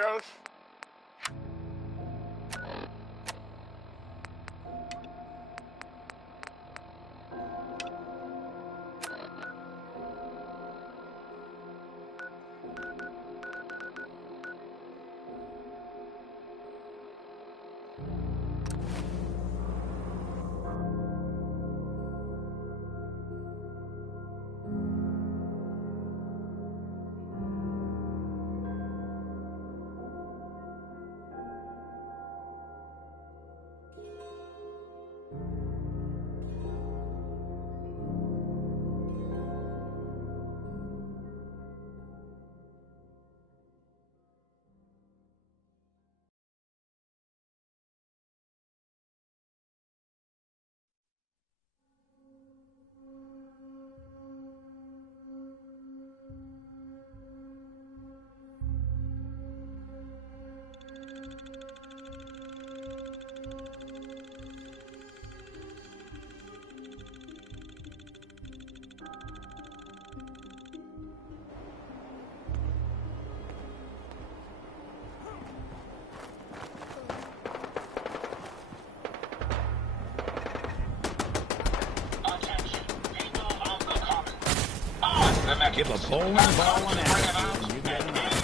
Yes. Give a bowling ball an attitude and you get an eye.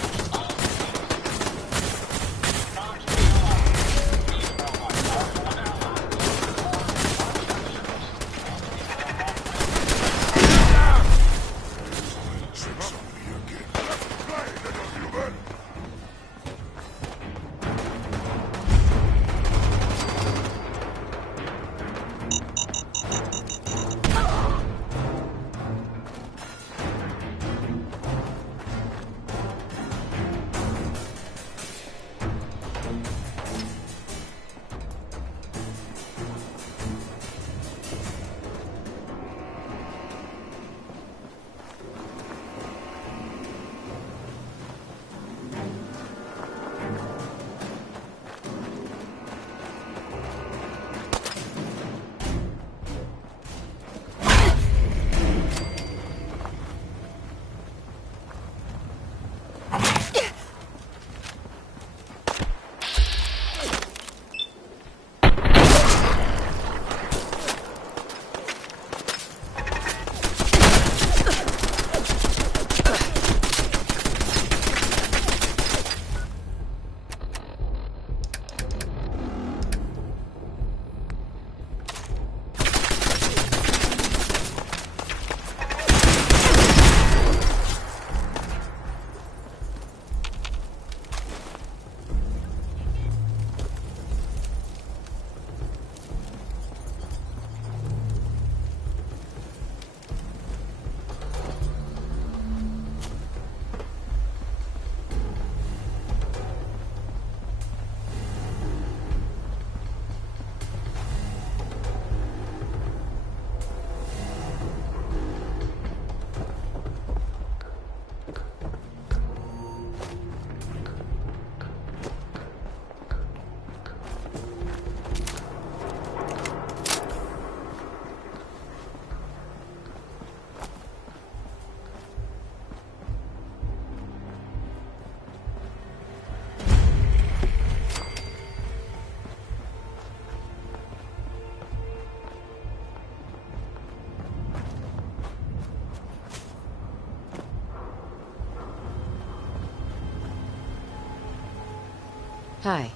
Hi.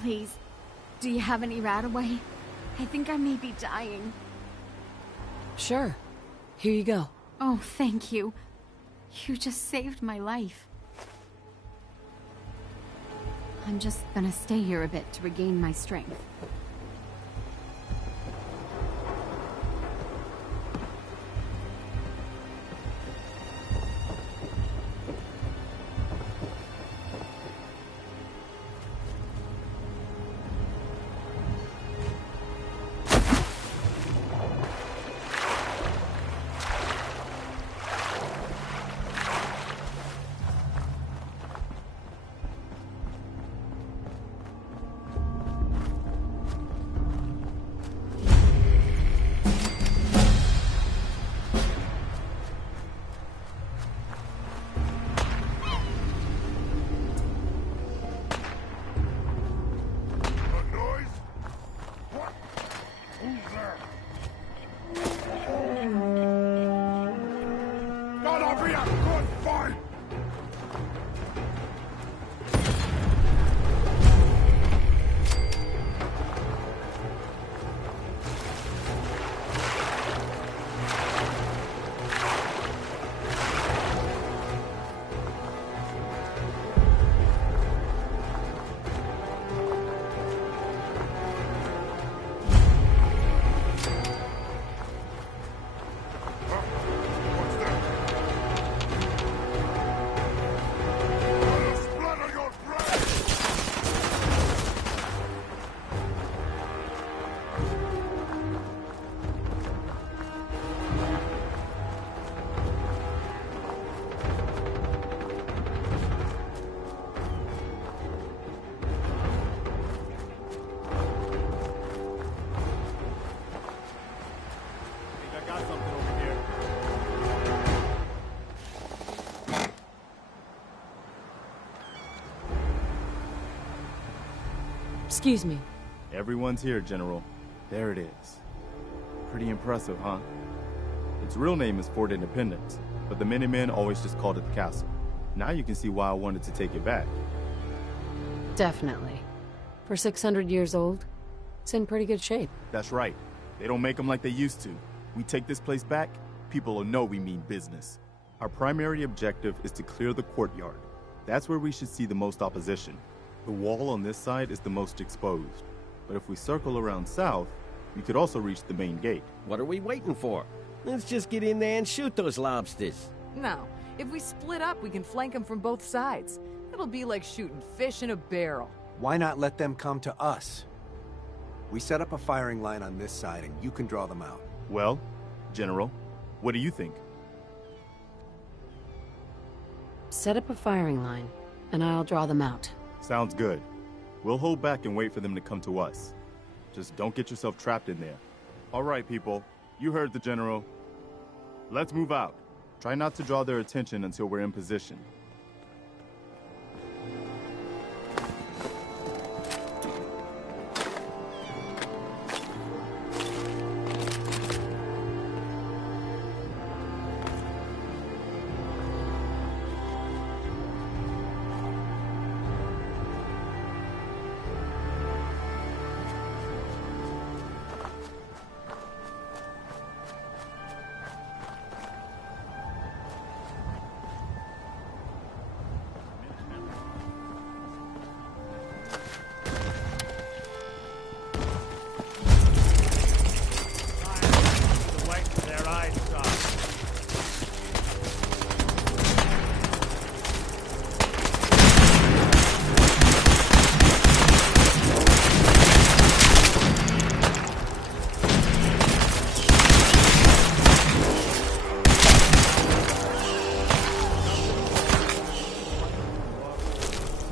Please, do you have any Radaway? I think I may be dying. Sure. Here you go. Oh, thank you. You just saved my life. I'm just gonna stay here a bit to regain my strength. Excuse me. Everyone's here, General. There it is. Pretty impressive, huh? Its real name is Fort Independence, but the Minutemen always just called it the castle. Now you can see why I wanted to take it back. Definitely. For 600 years old, it's in pretty good shape. That's right. They don't make them like they used to. We take this place back, people will know we mean business. Our primary objective is to clear the courtyard. That's where we should see the most opposition. The wall on this side is the most exposed. But if we circle around south, we could also reach the main gate. What are we waiting for? Let's just get in there and shoot those lobsters. No. If we split up, we can flank them from both sides. It'll be like shooting fish in a barrel. Why not let them come to us? We set up a firing line on this side, and you can draw them out. Well, General, what do you think? Set up a firing line, and I'll draw them out. Sounds good. We'll hold back and wait for them to come to us. Just don't get yourself trapped in there. All right, people. You heard the General. Let's move out. Try not to draw their attention until we're in position.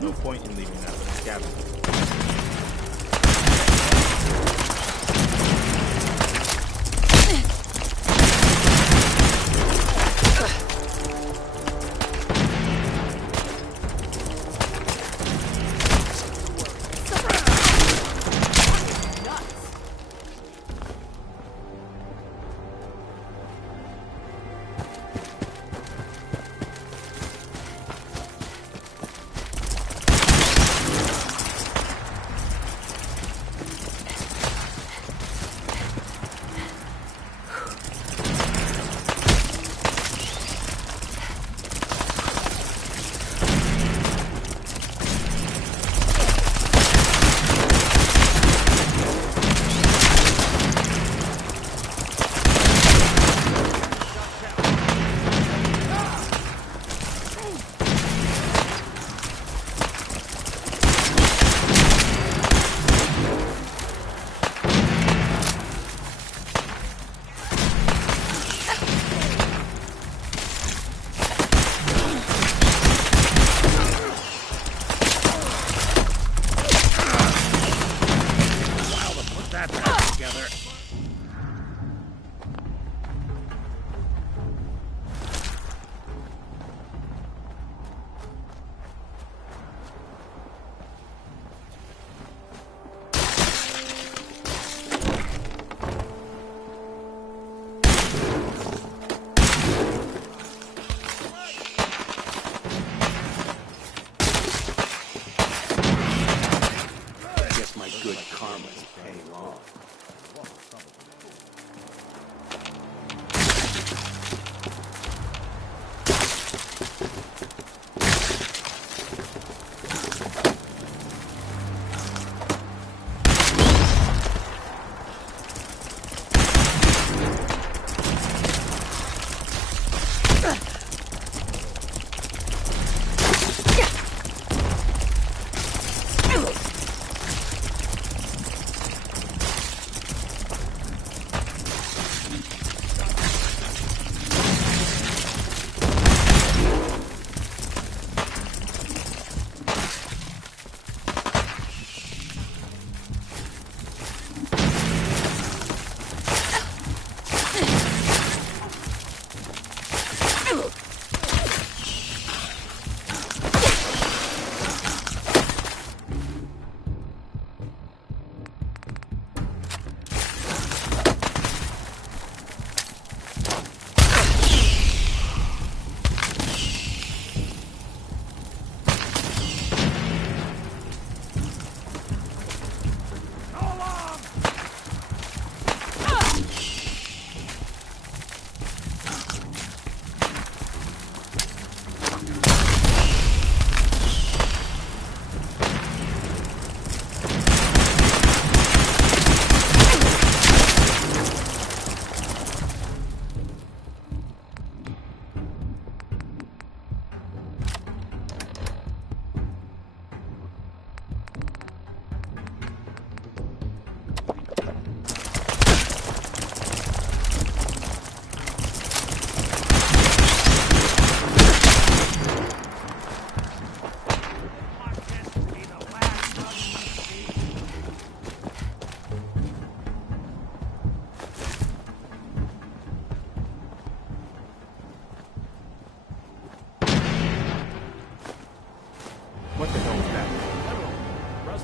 No point in leaving that with a scavenger.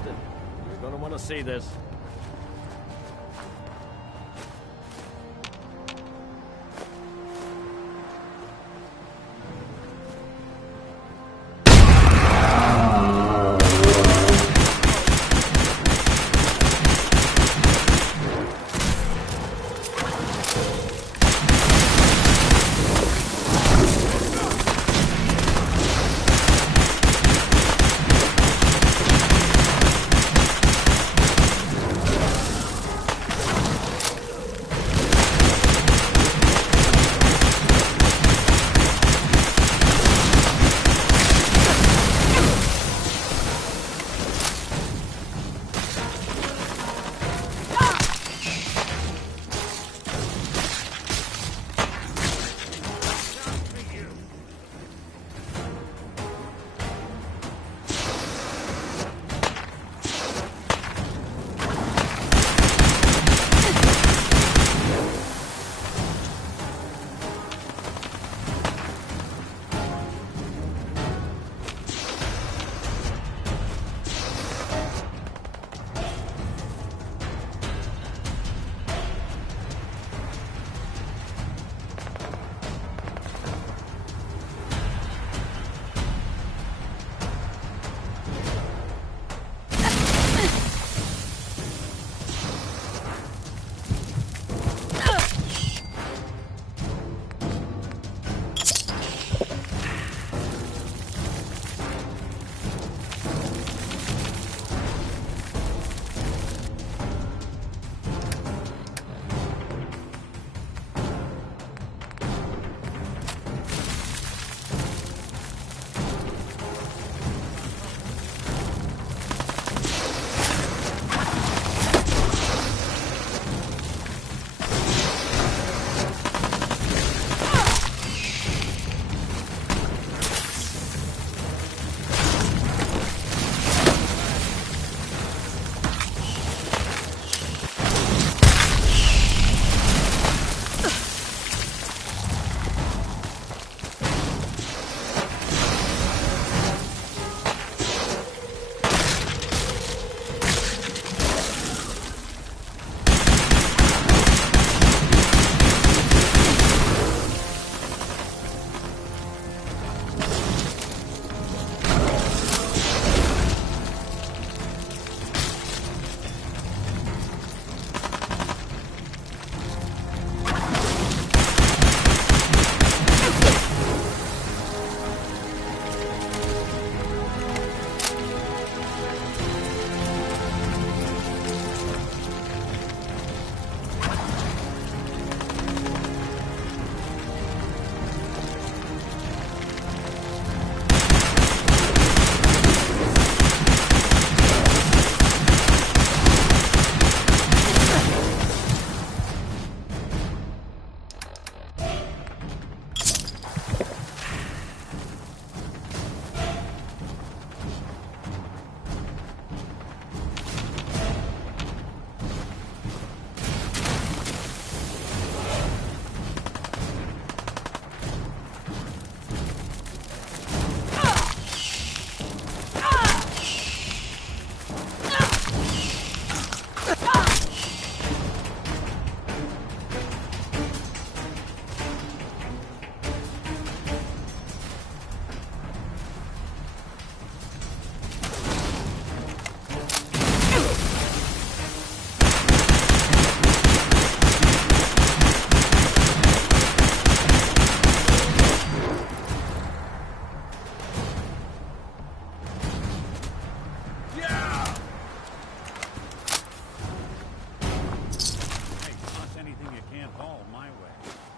Austin. You're gonna want to see this.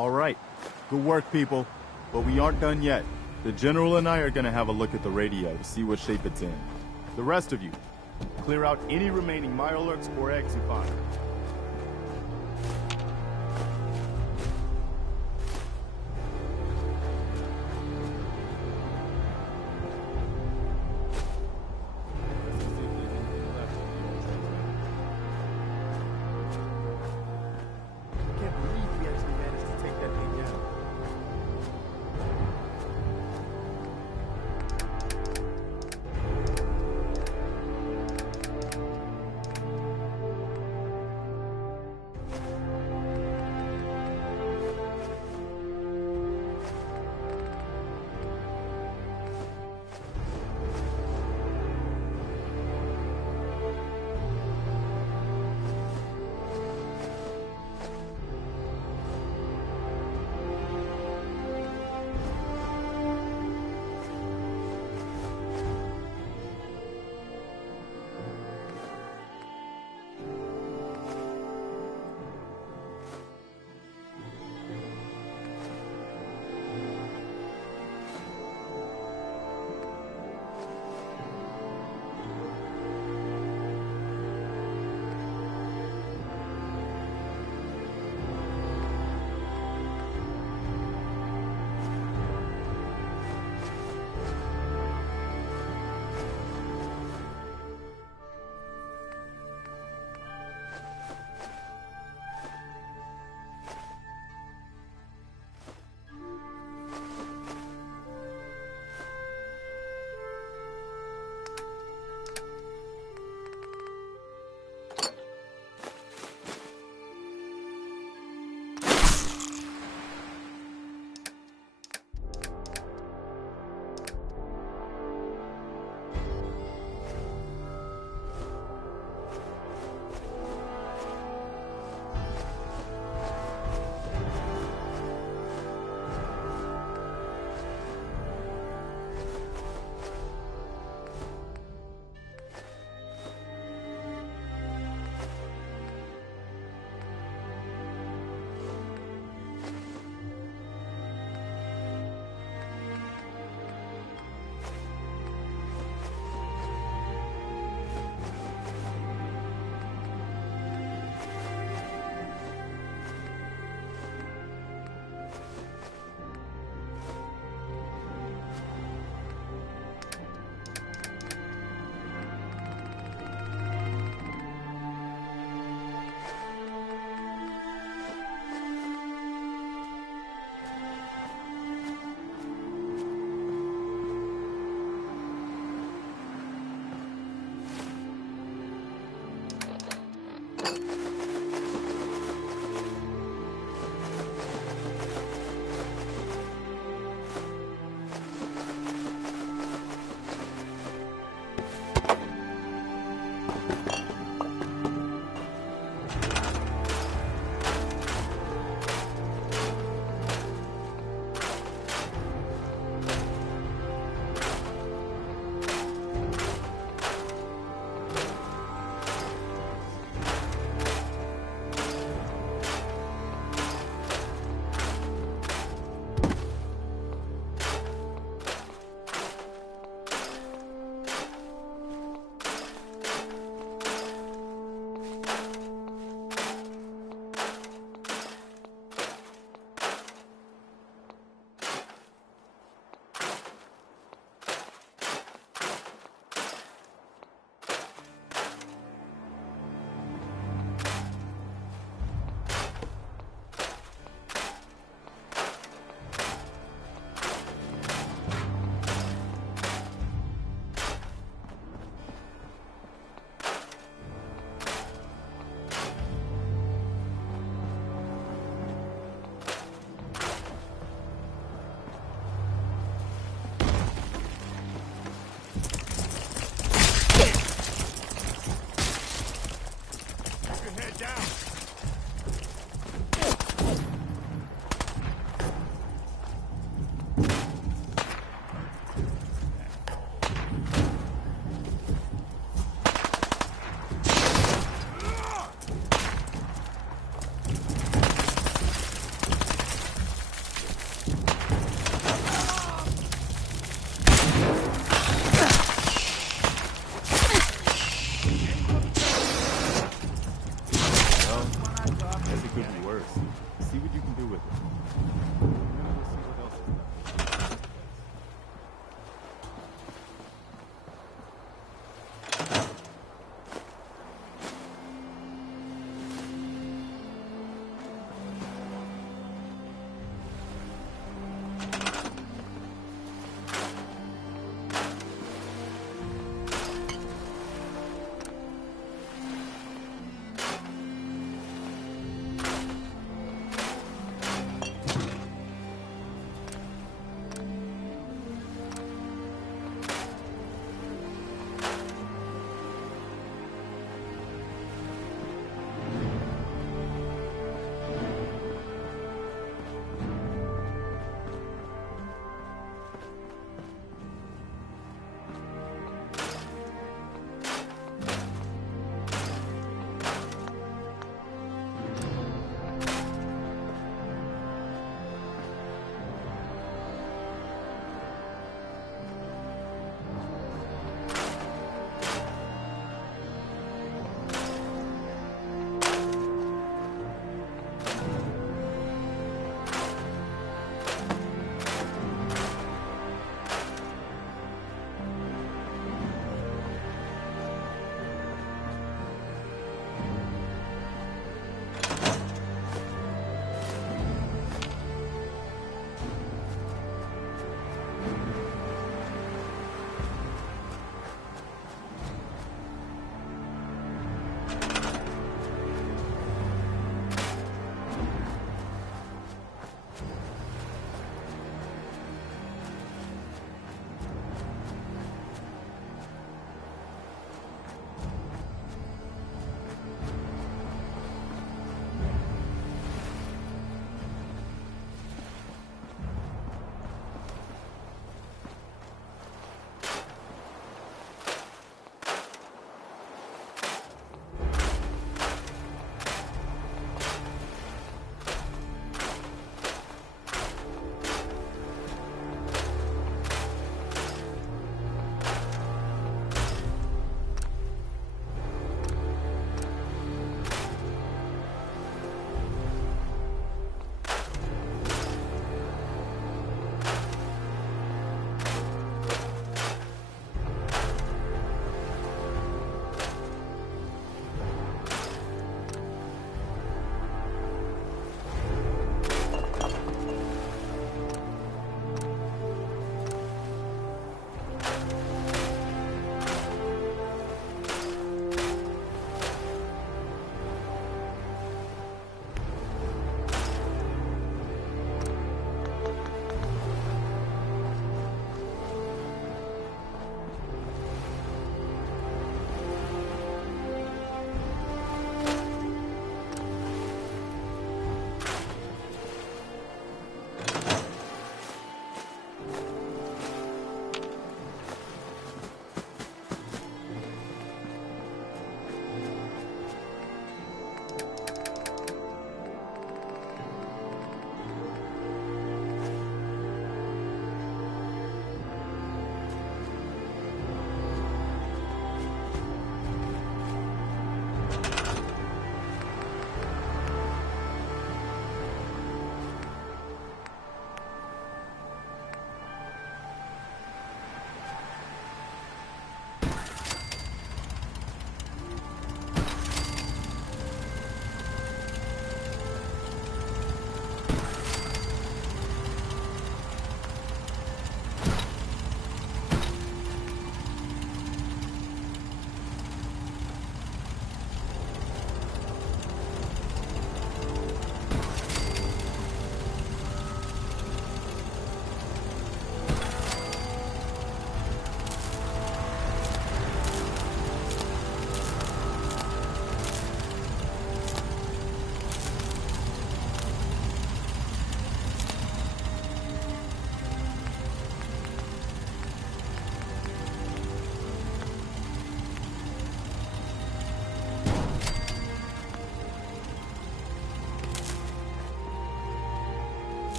All right. Good work, people. But we aren't done yet. The General and I are gonna have a look at the radio to see what shape it's in. The rest of you, clear out any remaining Mirelurks or eggs you find.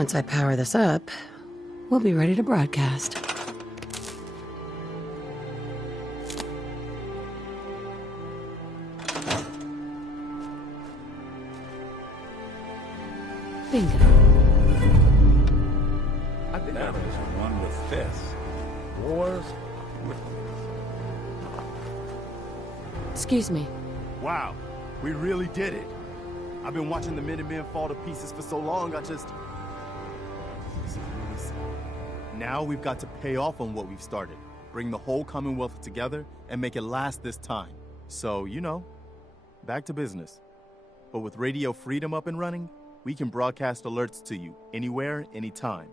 Once I power this up, we'll be ready to broadcast. Bingo. I think that was one with fists. Wars with... Excuse me. Wow, we really did it. I've been watching the Minutemen fall to pieces for so long, I just... Now we've got to pay off on what we've started. Bring the whole Commonwealth together and make it last this time. So, you know, back to business. But with Radio Freedom up and running, we can broadcast alerts to you anywhere, anytime.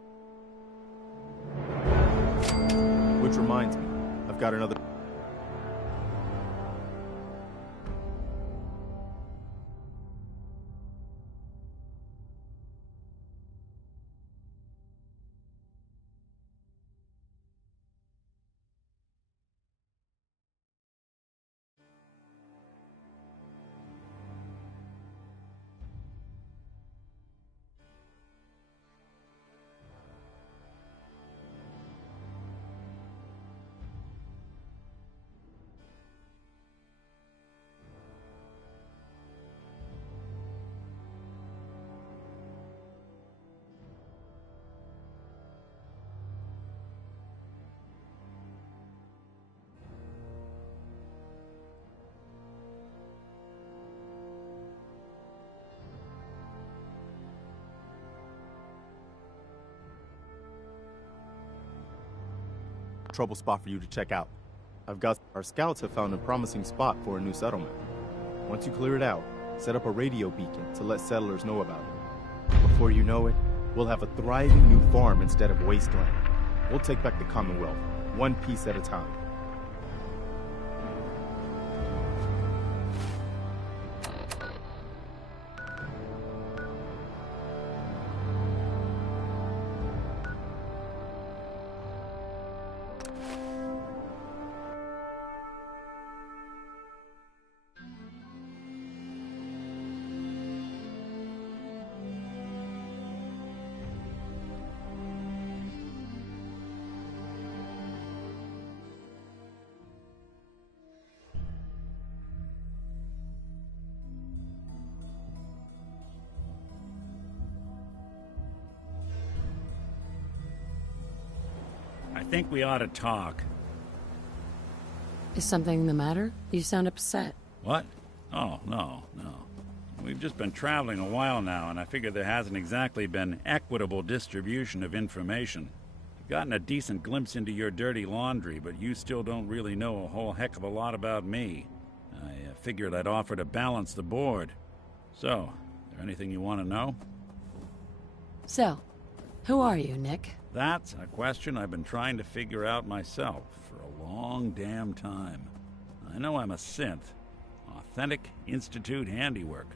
Which reminds me, I've got another... trouble spot for you to check out. Our scouts have found a promising spot for a new settlement. Once you clear it out, set up a radio beacon to let settlers know about it. Before you know it, we'll have a thriving new farm instead of wasteland. We'll take back the Commonwealth, one piece at a time. I think we ought to talk. Is something the matter? You sound upset. What? Oh, no. We've just been traveling a while now, and I figure there hasn't exactly been equitable distribution of information. I've gotten a decent glimpse into your dirty laundry, but you still don't really know a whole heck of a lot about me. I figured I'd offer to balance the board. So, is there anything you want to know? So, who are you, Nick? That's a question I've been trying to figure out myself for a long damn time. I know I'm a synth, authentic Institute handiwork,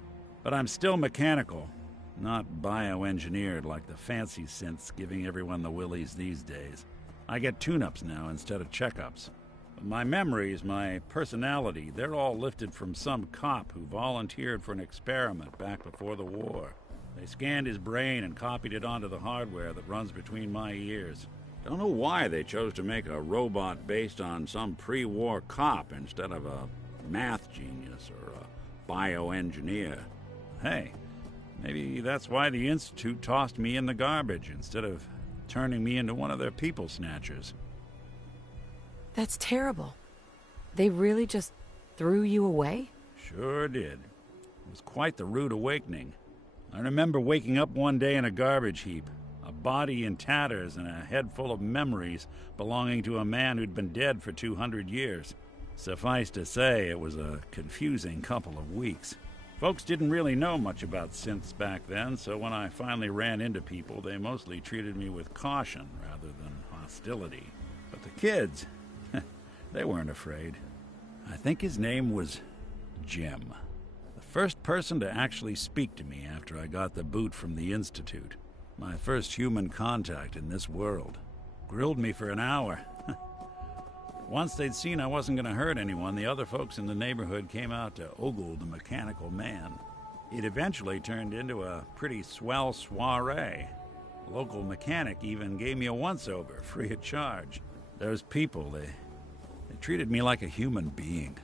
but I'm still mechanical, not bioengineered like the fancy synths giving everyone the willies these days. I get tune-ups now instead of checkups. But my memories, my personality, they're all lifted from some cop who volunteered for an experiment back before the war. They scanned his brain and copied it onto the hardware that runs between my ears. Don't know why they chose to make a robot based on some pre-war cop instead of a math genius or a bioengineer. Hey, maybe that's why the Institute tossed me in the garbage instead of turning me into one of their people snatchers. That's terrible. They really just threw you away? Sure did. It was quite the rude awakening. I remember waking up one day in a garbage heap, a body in tatters and a head full of memories belonging to a man who'd been dead for 200 years. Suffice to say, it was a confusing couple of weeks. Folks didn't really know much about synths back then, so when I finally ran into people, they mostly treated me with caution rather than hostility. But the kids, they weren't afraid. I think his name was Jim. First person to actually speak to me after I got the boot from the Institute. My first human contact in this world. Grilled me for an hour. Once they'd seen I wasn't going to hurt anyone, the other folks in the neighborhood came out to ogle the mechanical man. It eventually turned into a pretty swell soiree. The local mechanic even gave me a once-over, free of charge. Those people, they treated me like a human being.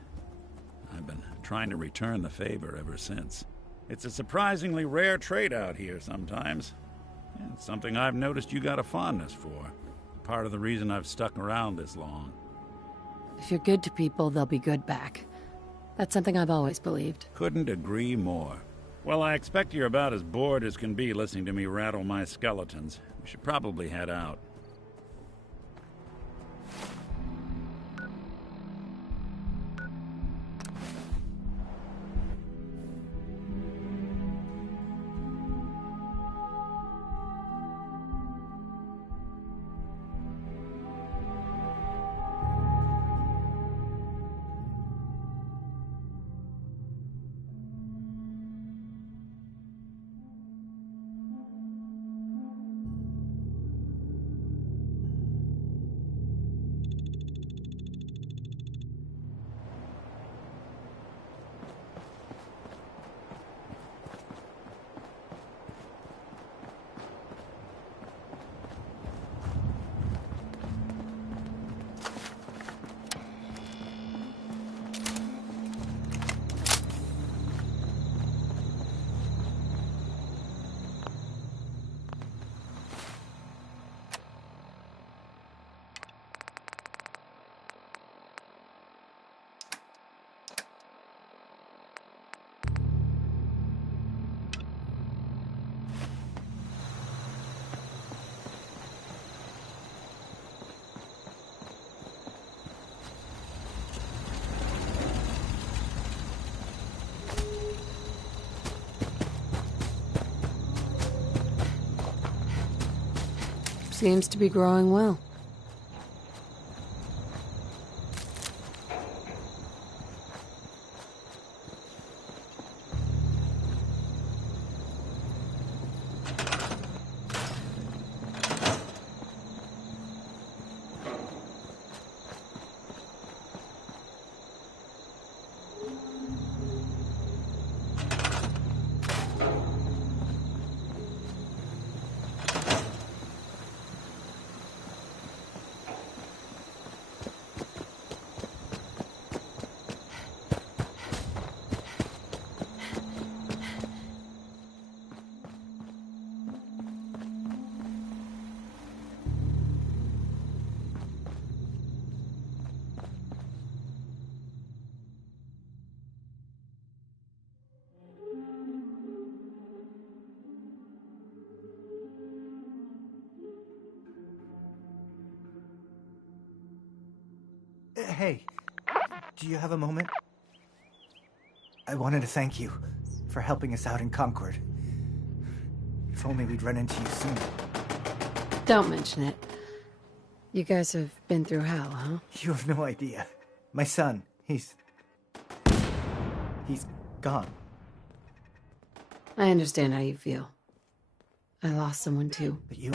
I've been trying to return the favor ever since. It's a surprisingly rare trait out here sometimes. And it's something I've noticed you got a fondness for. Part of the reason I've stuck around this long. If you're good to people, they'll be good back. That's something I've always believed. Couldn't agree more. Well, I expect you're about as bored as can be listening to me rattle my skeletons. We should probably head out. Seems to be growing well. Hey, do you have a moment? I wanted to thank you for helping us out in Concord. If only we'd run into you sooner. Don't mention it. You guys have been through hell, huh? You have no idea. My son, he's gone. I understand how you feel. I lost someone too. But you...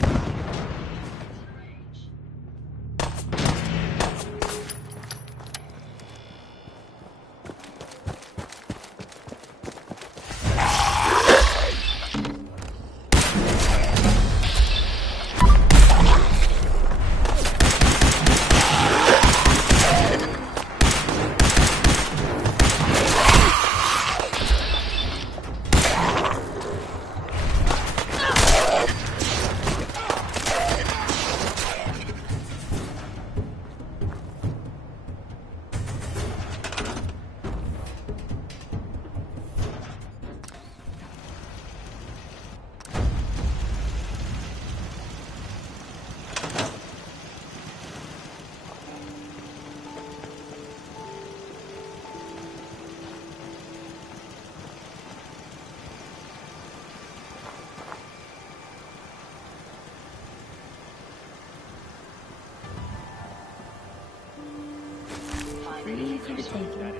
Free for the taking.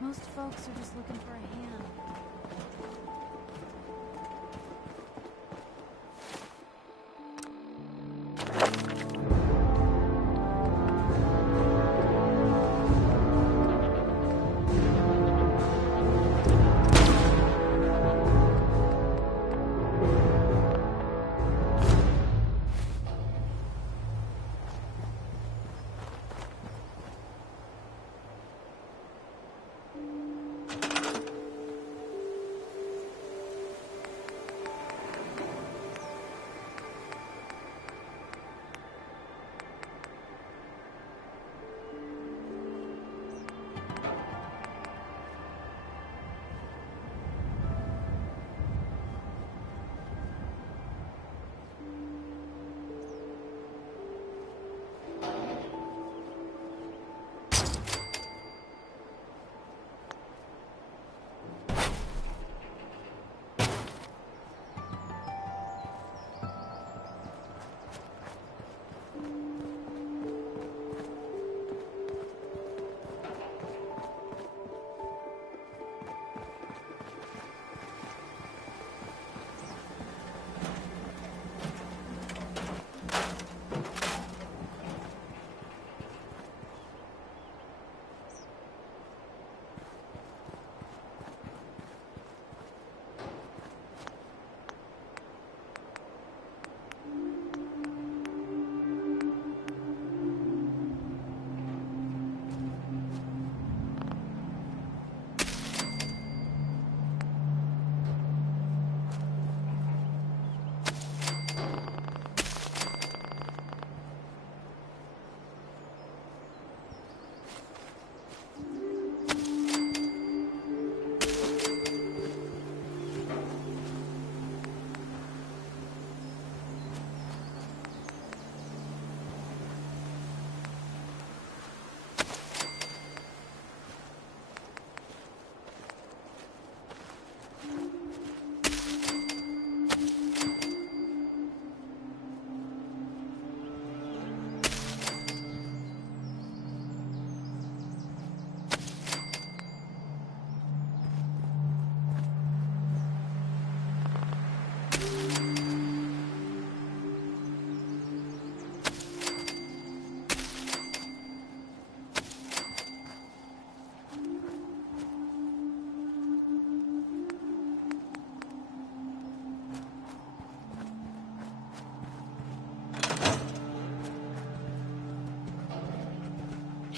Most folks are just looking for a hand.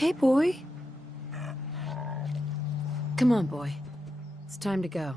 Hey, boy. Come on, boy. It's time to go.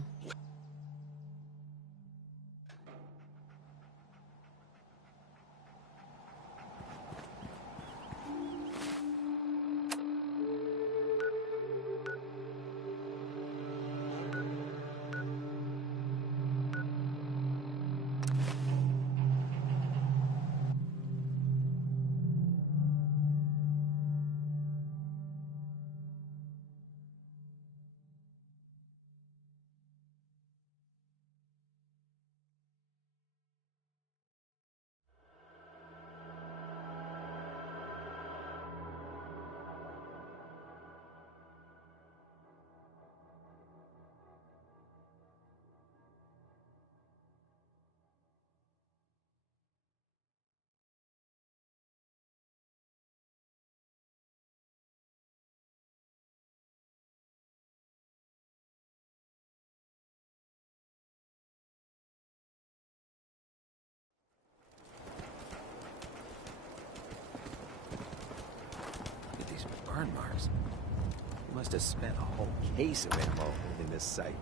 Look at these burn marks. You must have spent a whole case of ammo in this site.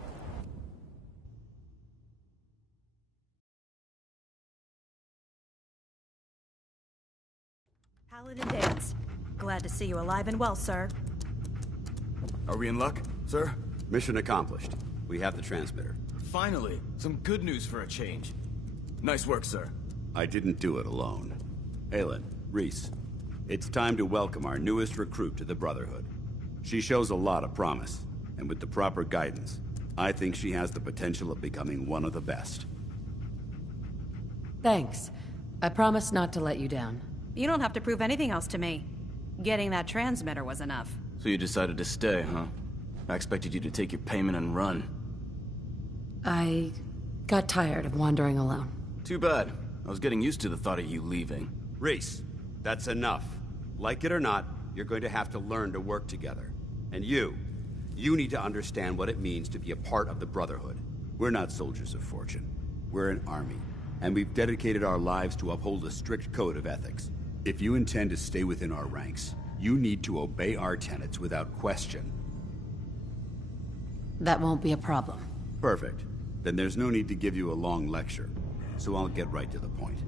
Paladin Dance. Glad to see you alive and well, sir. Are we in luck, sir? Mission accomplished. We have the transmitter. Finally, some good news for a change. Nice work, sir. I didn't do it alone. Aelin, Reese, it's time to welcome our newest recruit to the Brotherhood. She shows a lot of promise, and with the proper guidance, I think she has the potential of becoming one of the best. Thanks. I promise not to let you down. You don't have to prove anything else to me. Getting that transmitter was enough. So you decided to stay, huh? I expected you to take your payment and run. I got tired of wandering alone. Too bad. I was getting used to the thought of you leaving. Reese, that's enough. Like it or not, you're going to have to learn to work together. And you need to understand what it means to be a part of the Brotherhood. We're not soldiers of fortune. We're an army, and we've dedicated our lives to uphold a strict code of ethics. If you intend to stay within our ranks, you need to obey our tenets without question. That won't be a problem. Perfect. Then there's no need to give you a long lecture, so I'll get right to the point.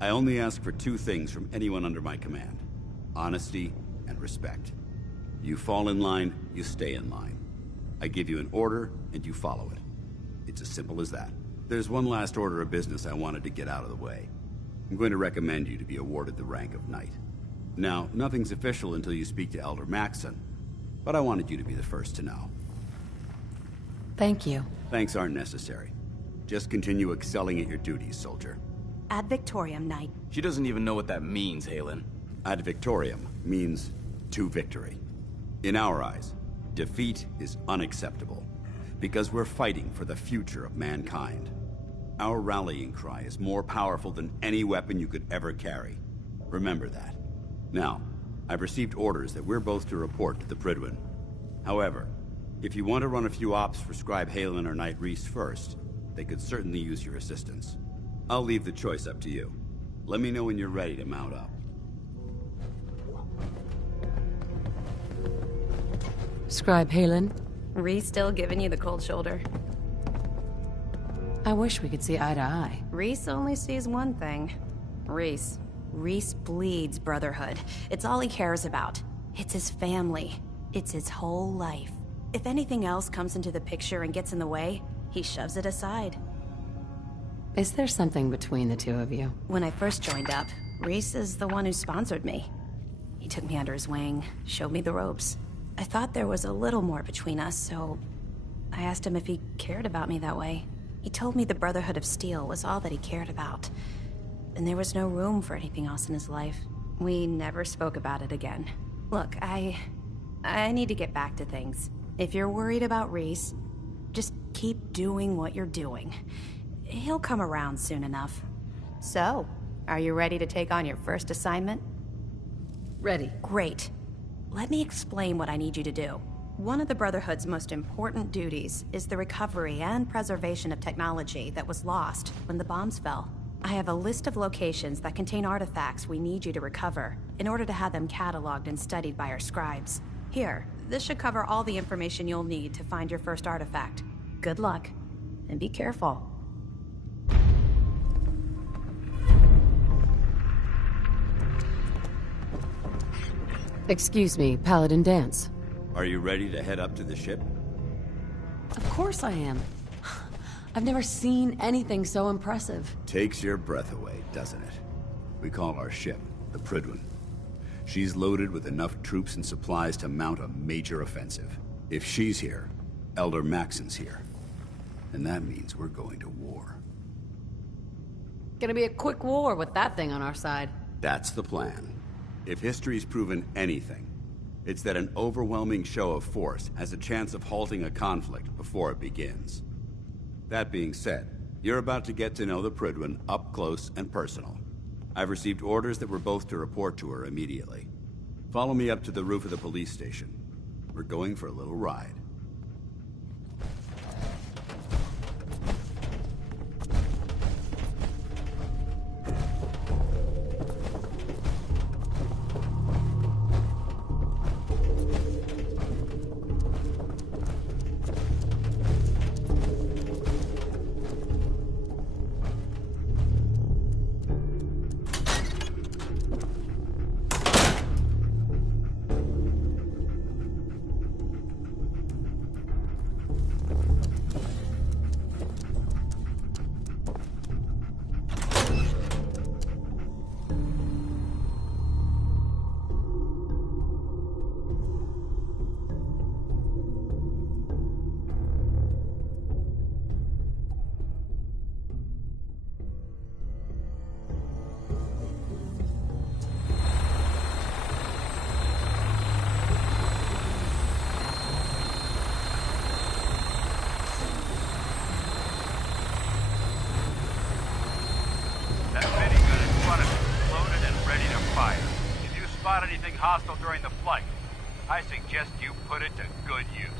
I only ask for two things from anyone under my command: honesty and respect. You fall in line, you stay in line. I give you an order, and you follow it. It's as simple as that. There's one last order of business I wanted to get out of the way. I'm going to recommend you to be awarded the rank of Knight. Now, nothing's official until you speak to Elder Maxson, but I wanted you to be the first to know. Thank you. Thanks aren't necessary. Just continue excelling at your duties, soldier. Ad Victoriam, Knight. She doesn't even know what that means, Aelin. Ad Victoriam means to victory. In our eyes, defeat is unacceptable, because we're fighting for the future of mankind. Our rallying cry is more powerful than any weapon you could ever carry. Remember that. Now, I've received orders that we're both to report to the Prydwen. However, if you want to run a few ops for Scribe Halen or Knight Reese first, they could certainly use your assistance. I'll leave the choice up to you. Let me know when you're ready to mount up. Scribe Halen? Reese still giving you the cold shoulder. I wish we could see eye to eye. Reese only sees one thing. Reese. Reese bleeds Brotherhood. It's all he cares about. It's his family. It's his whole life. If anything else comes into the picture and gets in the way, he shoves it aside. Is there something between the two of you? When I first joined up, Reese is the one who sponsored me. He took me under his wing, showed me the ropes. I thought there was a little more between us, so I asked him if he cared about me that way. He told me the Brotherhood of Steel was all that he cared about, and there was no room for anything else in his life. We never spoke about it again. Look, I need to get back to things. If you're worried about Reese, just keep doing what you're doing. He'll come around soon enough. So, are you ready to take on your first assignment? Ready. Great. Let me explain what I need you to do. One of the Brotherhood's most important duties is the recovery and preservation of technology that was lost when the bombs fell. I have a list of locations that contain artifacts we need you to recover in order to have them cataloged and studied by our scribes. Here, this should cover all the information you'll need to find your first artifact. Good luck, and be careful. Excuse me, Paladin Dance. Are you ready to head up to the ship? Of course I am. I've never seen anything so impressive. Takes your breath away, doesn't it? We call our ship the Prydwen. She's loaded with enough troops and supplies to mount a major offensive. If she's here, Elder Maxon's here. And that means we're going to war. Gonna be a quick war with that thing on our side. That's the plan. If history's proven anything, it's that an overwhelming show of force has a chance of halting a conflict before it begins. That being said, you're about to get to know the Prydwen up close and personal. I've received orders that we're both to report to her immediately. Follow me up to the roof of the police station. We're going for a little ride. hostile during the flight. I suggest you put it to good use.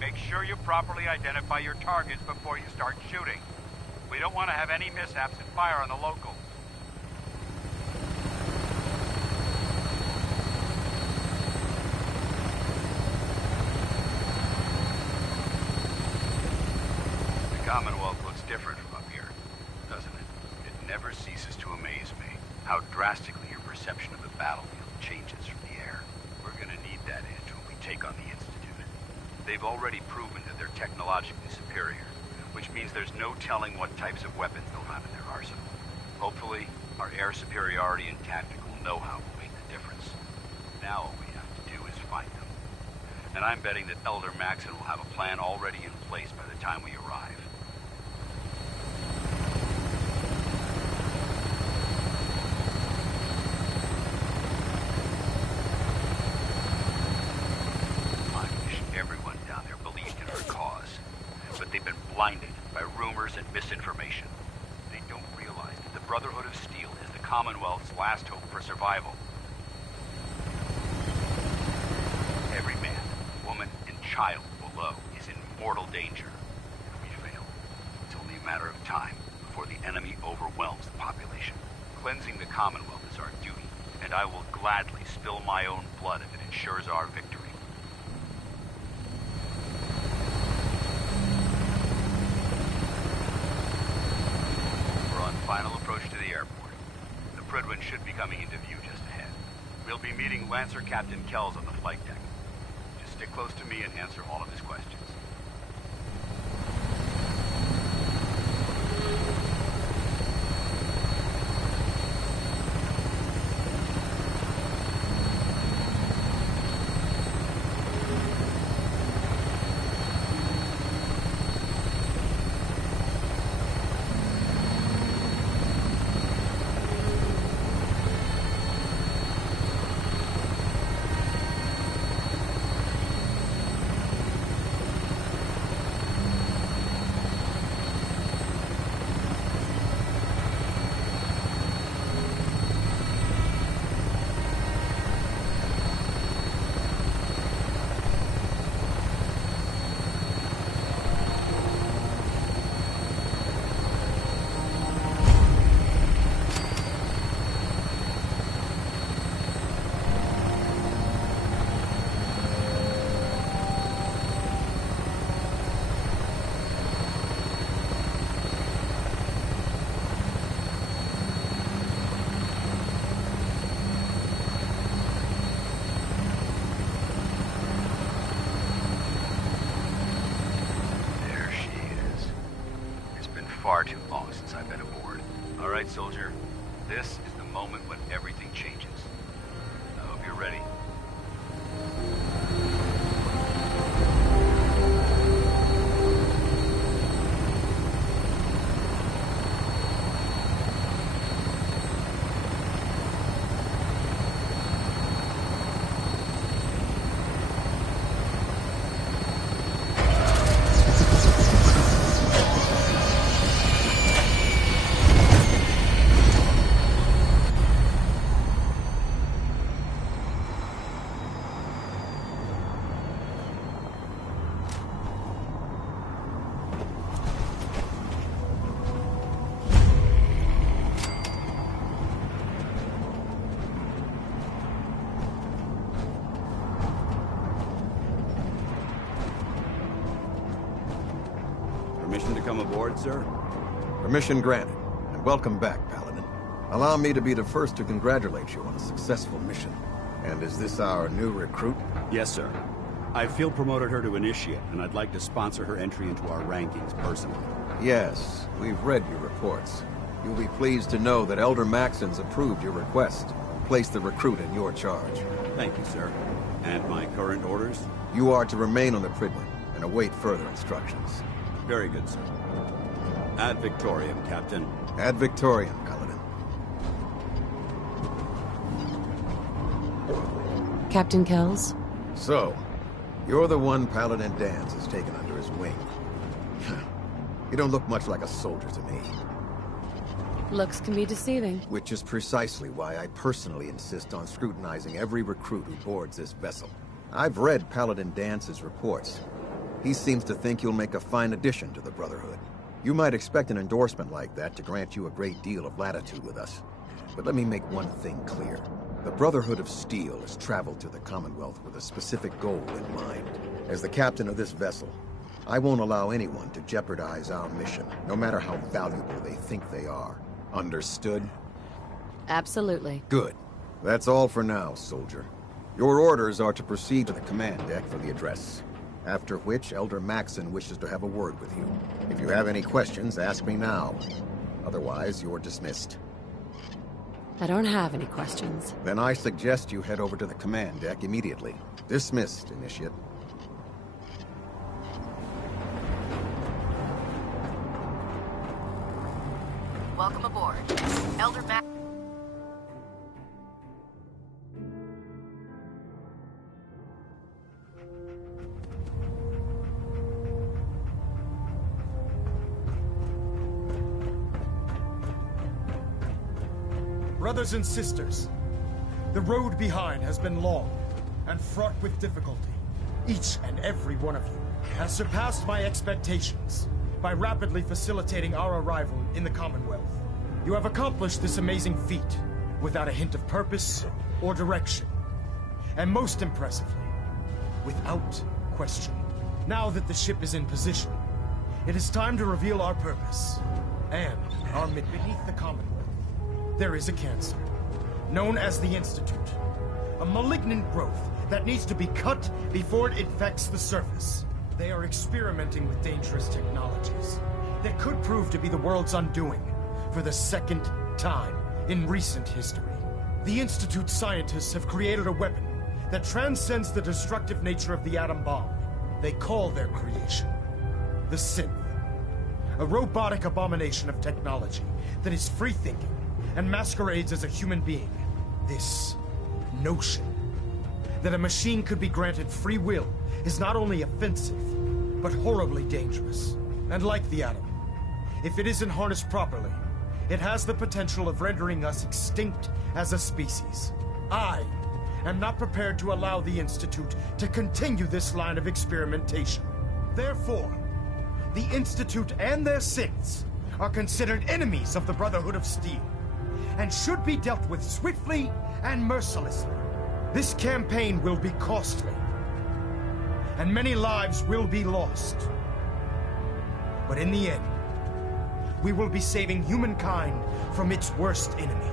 Make sure you properly identify your targets before you start shooting. We don't want to have any mishaps and fire on the locals. The Commonwealth looks different from up here, doesn't it? It never ceases to amaze me how drastically your perception of the battlefield changes from the air. We're gonna need that edge when we take on the Institute. They've already proven that they're technologically superior, which means there's no telling what types of weapons they'll have in their arsenal. Hopefully, our air superiority and tactical know-how will make the difference. Now all we have to do is find them. And I'm betting that Elder Maxon will have a plan already in place by the time we arrive. I wish everyone down there believed in our cause, but they've been blinded by rumors and misinformation. They don't realize that the Brotherhood of Steel is the Commonwealth's last hope for survival. Every man, woman, and child below is in mortal danger. If we fail, it's only a matter of time before the enemy overwhelms the population. Cleansing the Commonwealth is our duty, and I will gladly spill my own blood if it ensures our victory. We're on final approach to the airport. The Prydwen should be coming into view just ahead. We'll be meeting Lancer Captain Kells on the flight deck. Just stick close to me and answer all of his questions. far too long since I've been aboard. All right, soldier. This is the moment when everything changes. I hope you're ready. Permission to come aboard, sir? Permission granted, and welcome back, Paladin. Allow me to be the first to congratulate you on a successful mission. And is this our new recruit? Yes, sir. I field promoted her to initiate, and I'd like to sponsor her entry into our rankings personally. Yes, we've read your reports. You'll be pleased to know that Elder Maxon's approved your request and placed the recruit in your charge. Thank you, sir. And my current orders? You are to remain on the Pridwin and await further instructions. Very good, sir. Ad Victoriam, Captain. Ad Victoriam, Paladin. Captain Kells? So, you're the one Paladin Danse has taken under his wing. You don't look much like a soldier to me. Looks can be deceiving. Which is precisely why I personally insist on scrutinizing every recruit who boards this vessel. I've read Paladin Dance's reports. He seems to think you'll make a fine addition to the Brotherhood. You might expect an endorsement like that to grant you a great deal of latitude with us. But let me make one thing clear. The Brotherhood of Steel has traveled to the Commonwealth with a specific goal in mind. As the captain of this vessel, I won't allow anyone to jeopardize our mission, no matter how valuable they think they are. Understood? Absolutely. Good. That's all for now, soldier. Your orders are to proceed to the command deck for the address. After which, Elder Maxon wishes to have a word with you. If you have any questions, ask me now. Otherwise, you're dismissed. I don't have any questions. Then I suggest you head over to the command deck immediately. Dismissed, Initiate. Welcome aboard. Elder Max. Brothers and sisters, the road behind has been long and fraught with difficulty. Each and every one of you has surpassed my expectations by rapidly facilitating our arrival in the Commonwealth. You have accomplished this amazing feat without a hint of purpose or direction. And most impressively, without question. Now that the ship is in position, it is time to reveal our purpose and our mission. Beneath the Commonwealth, there is a cancer, known as the Institute. A malignant growth that needs to be cut before it infects the surface. They are experimenting with dangerous technologies that could prove to be the world's undoing for the second time in recent history. The Institute scientists have created a weapon that transcends the destructive nature of the atom bomb. They call their creation the Synth. A robotic abomination of technology that is free-thinking and masquerades as a human being. This notion that a machine could be granted free will is not only offensive, but horribly dangerous. And like the atom, if it isn't harnessed properly, it has the potential of rendering us extinct as a species. I am not prepared to allow the Institute to continue this line of experimentation. Therefore, the Institute and their synths are considered enemies of the Brotherhood of Steel, and should be dealt with swiftly and mercilessly. This campaign will be costly, and many lives will be lost. But in the end, we will be saving humankind from its worst enemy.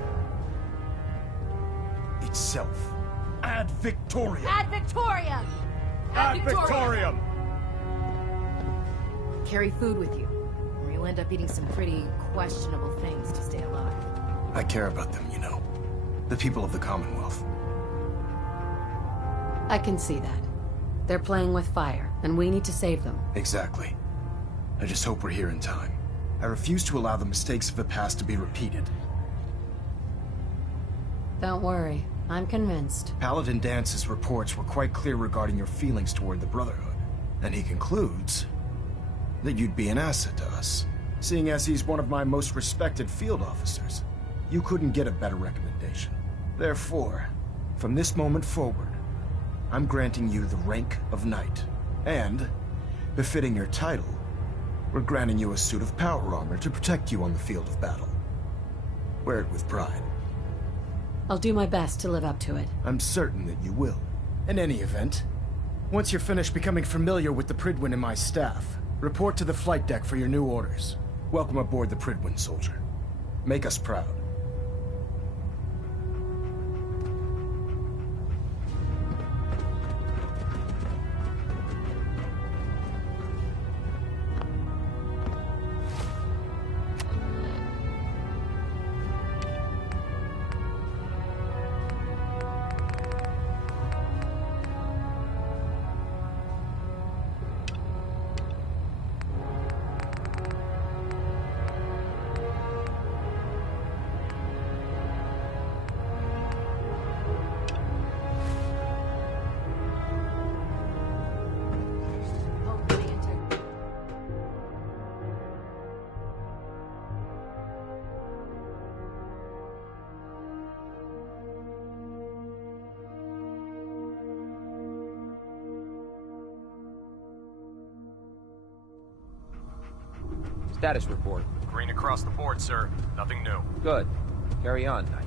Itself. Ad Victoriam! Ad Victoriam! Ad Victoriam! Carry food with you, or you'll you'll end up eating some pretty questionable things to stay alive. I care about them, you know. The people of the Commonwealth. I can see that. They're playing with fire, and we need to save them. Exactly. I just hope we're here in time. I refuse to allow the mistakes of the past to be repeated. Don't worry. I'm convinced. Paladin Dance's reports were quite clear regarding your feelings toward the Brotherhood. And he concludes that you'd be an asset to us. Seeing as he's one of my most respected field officers, you couldn't get a better recommendation. Therefore, from this moment forward, I'm granting you the rank of Knight. And, befitting your title, we're granting you a suit of power armor to protect you on the field of battle. Wear it with pride. I'll do my best to live up to it. I'm certain that you will. In any event, once you're finished becoming familiar with the Prydwen and my staff, report to the flight deck for your new orders. Welcome aboard the Prydwen, soldier. Make us proud. Status report. Green across the board, sir. Nothing new. Good. Carry on, Knight.